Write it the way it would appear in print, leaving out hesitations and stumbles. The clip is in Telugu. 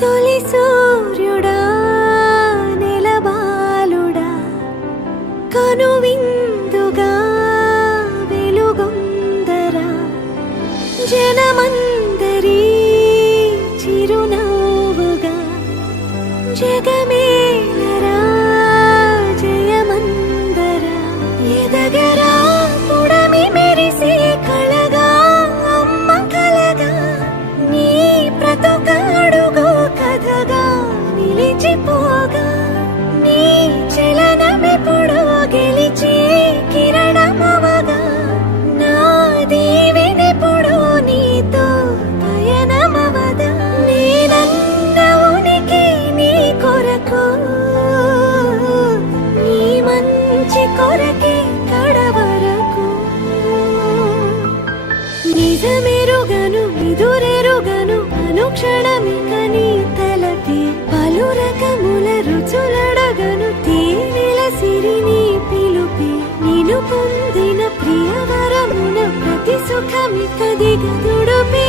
తొలి సూర్యుడా నెలబాలుడా కనువిందుగా వెలుగొందరా జనమందరి చిరునవ్వుగా జగమేలరా జయమందరా ఎదగరా పుడమి మెరిసే కళగా అమ్మ కలగా నీ ప్రతొకడుగో కథగా నిలిచిపోగా నీ చలనమెప్పుడో గెలిచి కిరణమవగా నా దీవెనెప్పుడో నీతో పయనమవదా నేనన్న ఉనికి నీ కొరకు నీ మంచి కొరకే కడవరకు నిజమెరుగను ఎదురెరుగను అనుక్షణమిక నీ తలపి పలు రకముల రుచులడగను తేనెల సిరి నీ పిలుపి నిను పొందిన ప్రియవరమున ప్రతి సుఖమిక దిగదుడుపి